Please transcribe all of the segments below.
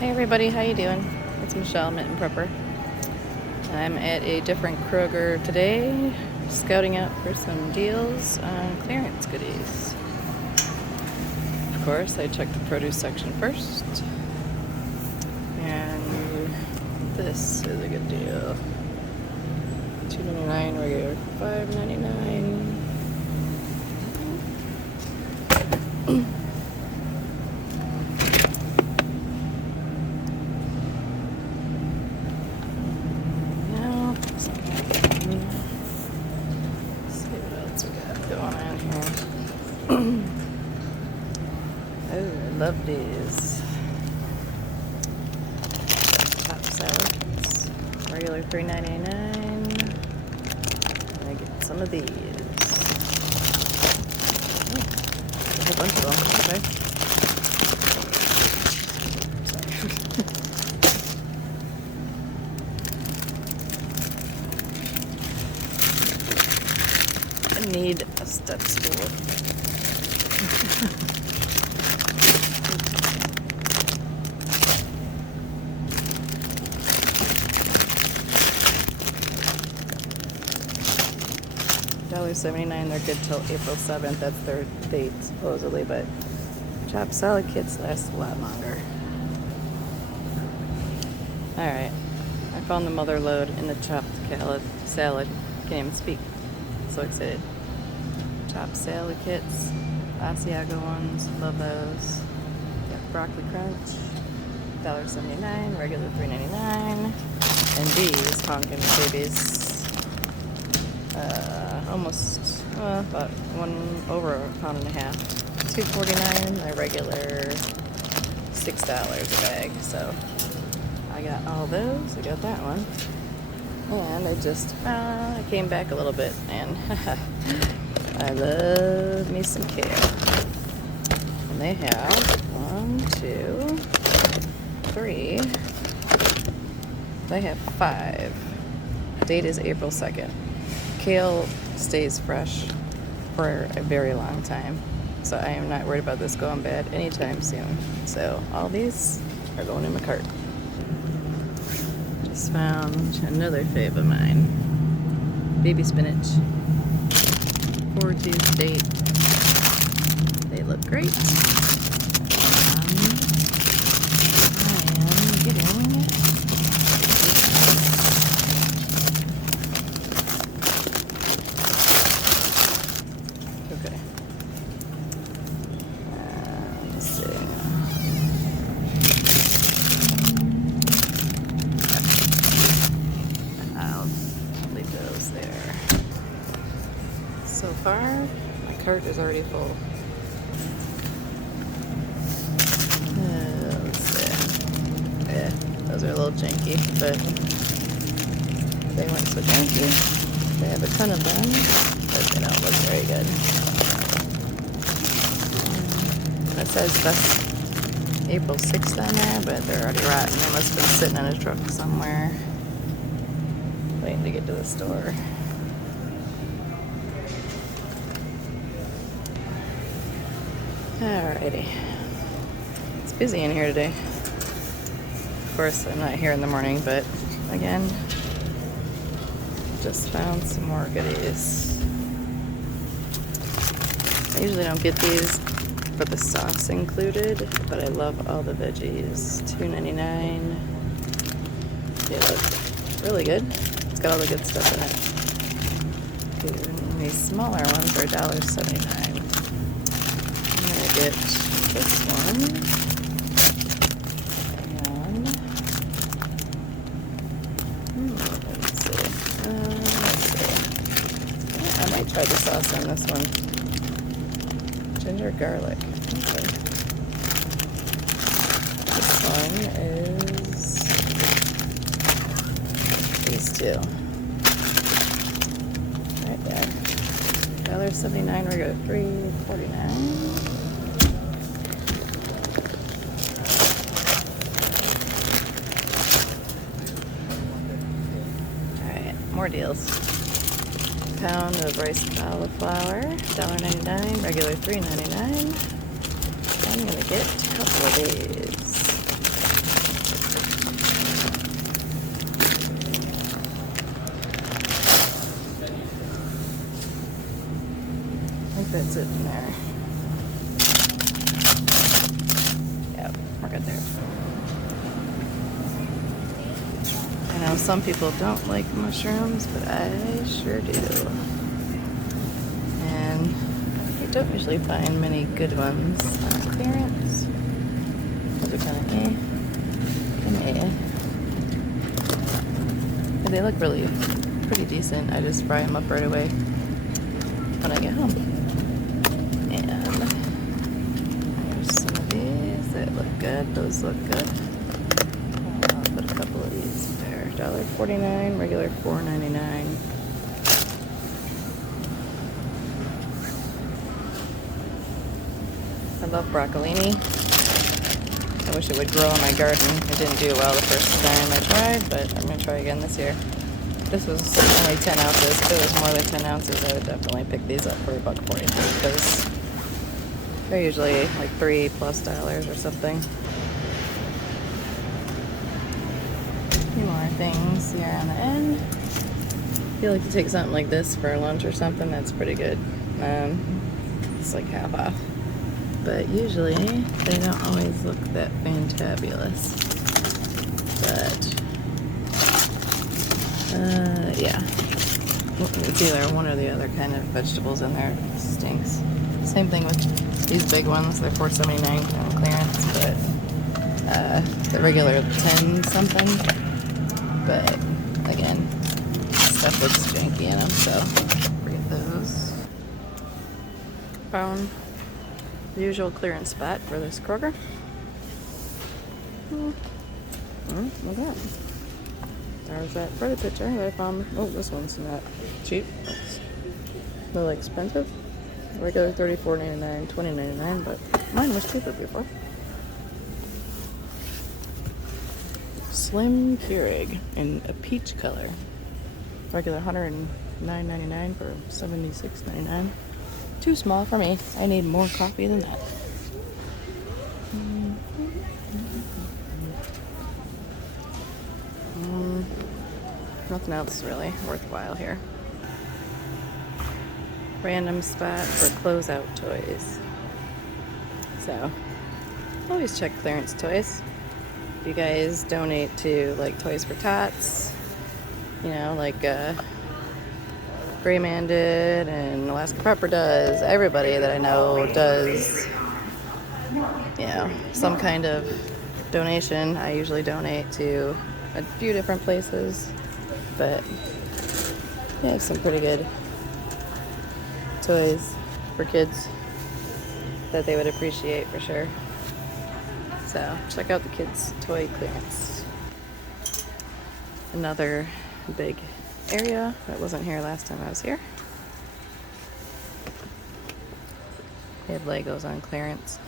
Hey everybody, how you doing? It's Michelle, Mitten Prepper. I'm at a different Kroger today, scouting out for some deals on clearance goodies. Of course, I checked the produce section first. And this is a good deal. $2.99 regular, $5.99. Love these. Top salads, regular $3.99. And I get some of these. Oh, a whole bunch of them. Okay. I need a step stool. $1.79, they're good till April 7th. That's their date, supposedly, but chopped salad kits last a lot longer. Alright, I found the mother load in the chopped salad. Can't even speak. So excited. Chopped salad kits, Asiago ones, love those. Got broccoli crunch, $1.79, regular $3.99. And these honkin' babies. Almost about over a pound and a half. $2.49. My regular $6 a bag. So I got all those. I got that one, and I came back a little bit, and I love me some kale. And they have 1, 2, 3. They have 5. Date is April 2nd. Kale stays fresh for a very long time, so I am not worried about this going bad anytime soon. So all these are going in my cart. Just found another fave of mine. Baby spinach. 4-2 date. They look great. I am getting so far, my cart is already full. Let's see. Yeah, those are a little janky, but they weren't so janky. They have a ton of them, but they don't look very good. That says that's April 6th on there, but they're already rotten. They must have been sitting in a truck somewhere, waiting to get to the store. Alrighty. It's busy in here today. Of course, I'm not here in the morning, but again, just found some more goodies. I usually don't get these for the sauce included, but I love all the veggies. $2.99. They look really good. It's got all the good stuff in it. And these smaller ones are $1.79. Get this one, and let's see. Yeah, I might try the sauce on this one. Ginger garlic. Okay. This one is these two. Right there. $1.79. We're good. $3.49. More deals. Pound of rice cauliflower, $1.99, regular $3.99. I'm gonna get a couple of these. fits it in there. Yep, we're good there. I know some people don't like mushrooms, but I sure do. And you don't usually find many good ones on clearance. Those are kind of But they look really pretty decent. I just fry them up right away when I get home. And there's some of these that look good. Those look good. I'll put a couple of these there. $1.49, regular $4.99. I love broccolini. I wish it would grow in my garden. It didn't do well the first time I tried, but I'm going to try again this year. This was only 10 ounces. If it was more than 10 ounces, I would definitely pick these up for $1.43 because they're usually like $3+ or something. A few more things here on the end. If you like to take something like this for lunch or something, that's pretty good. It's like half off. But usually they don't always look that fantabulous. But yeah, it's either one or the other kind of vegetables in there. It stinks. Same thing with these big ones. They're $4.79 on clearance, but the regular 10 something. But again, stuff looks janky in them, so forget those. Found the usual clearance spot for this Kroger. Look at that. There's that pretty picture that I found. Oh, this one's not cheap. It's a little expensive. Regular $34.99, $20.99, but mine was cheaper before. Slim Keurig in a peach color. Regular $109.99 for $76.99. Too small for me. I need more coffee than that. Nothing else really worthwhile here. Random spot for closeout toys. So, always check clearance toys. If you guys donate to like Toys for Tots, you know, like Gray Man did and Alaska Pepper does, everybody that I know does, you know, some kind of donation. I usually donate to a few different places, but they have some pretty good toys for kids that they would appreciate for sure. So check out the kids' toy clearance. Another big area that wasn't here last time I was here. They have Legos on clearance.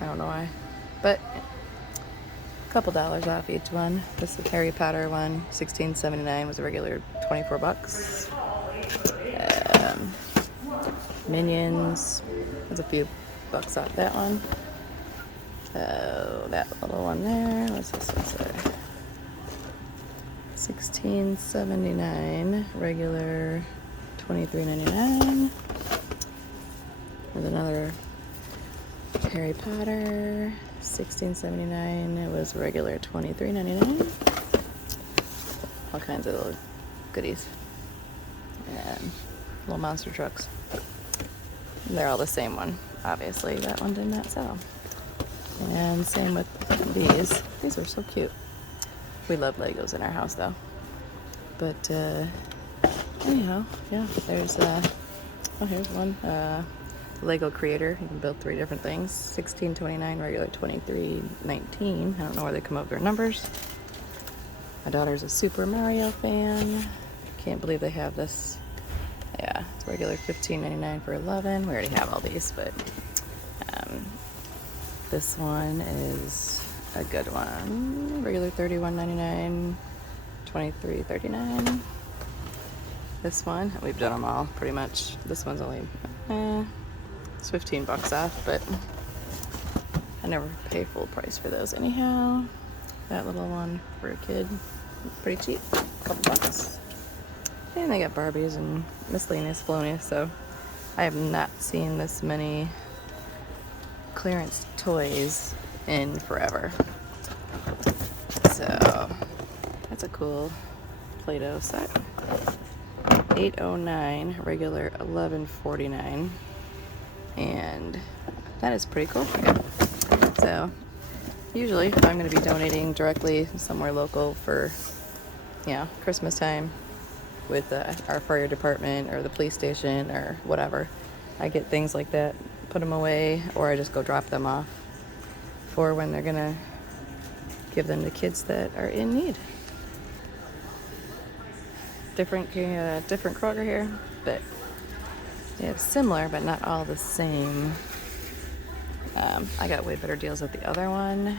I don't know why, but a couple dollars off each one. This is Harry Potter one, $16.79 was a regular $24. Minions was a few bucks off that one. That little one there. What's this one say? $16.79, regular $23.99. There's another Harry Potter, $16.79. It was regular $23.99. All kinds of little goodies. And little monster trucks. They're all the same one. Obviously, that one did not sell. And same with these. These are so cute. We love Legos in our house, though. But anyhow, yeah. There's here's one. Lego Creator. You can build 3 different things. $16.29, regular $23.19. I don't know where they come up with their numbers. My daughter's a Super Mario fan. Can't believe they have this. Yeah, it's regular $15.99 for 11. We already have all these, but this one is a good one. Regular $31.99, $23.39. This one, we've done them all pretty much. This one's only it's $15 off, but I never pay full price for those anyhow. That little one for a kid, pretty cheap, a couple bucks. And they got Barbies and miscellaneous Flonius, so I have not seen this many clearance toys in forever. So that's a cool Play-Doh set. $8.09, regular $11.49, and that is pretty cool. So usually if I'm going to be donating directly somewhere local for, Christmas time with our fire department or the police station or whatever, I get things like that, put them away, or I just go drop them off for when they're going to give them to kids that are in need. Different Kroger here, but they have similar, but not all the same. I got way better deals at the other one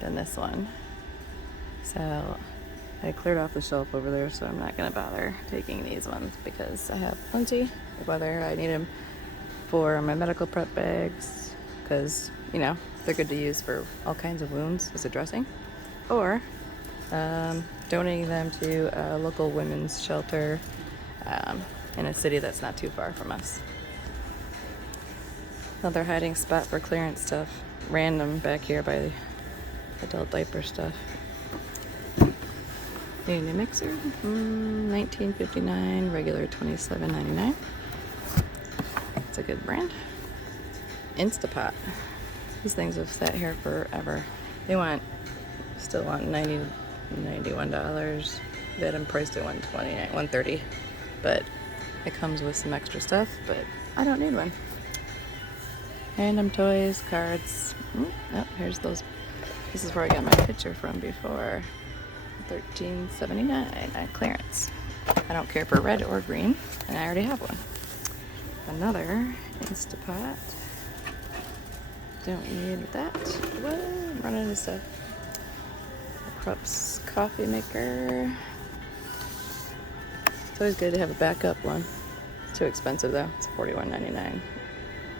than this one. So I cleared off the shelf over there, so I'm not going to bother taking these ones because I have plenty, whether I need them for my medical prep bags, because, they're good to use for all kinds of wounds as a dressing, or donating them to a local women's shelter in a city that's not too far from us. Another hiding spot for clearance stuff, random back here by the adult diaper stuff. Need a mixer, $19.59, regular $27.99. It's a good brand. Instapot. These things have sat here forever. They still want $91. They had them priced at $130, but it comes with some extra stuff, but I don't need one. Random toys, cards. Here's those. This is where I got my picture from before. $13.79 at clearance. I don't care for red or green, and I already have one. Another Instapot. Don't need that. What? I'm running out of stuff. Krupp's coffee maker. It's always good to have a backup one. It's too expensive though. It's $41.99.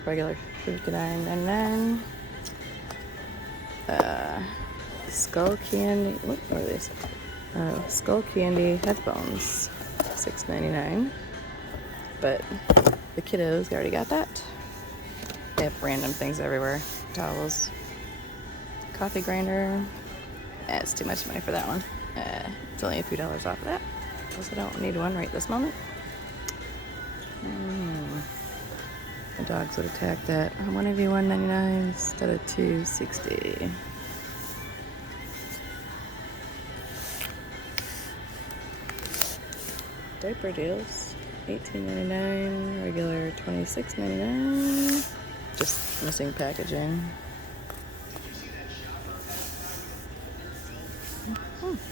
Regular $59.99. Skull candy. What are these? Skull candy headphones. $6.99. But the kiddos already got that. They have random things everywhere. Towels. Coffee grinder. It's too much money for that one. It's only a few dollars off of that. Plus I don't need one right this moment. The dogs would attack that. I want to be $1.99 instead of $2.60. Diaper deals. $18.99, regular $26.99. Just missing packaging.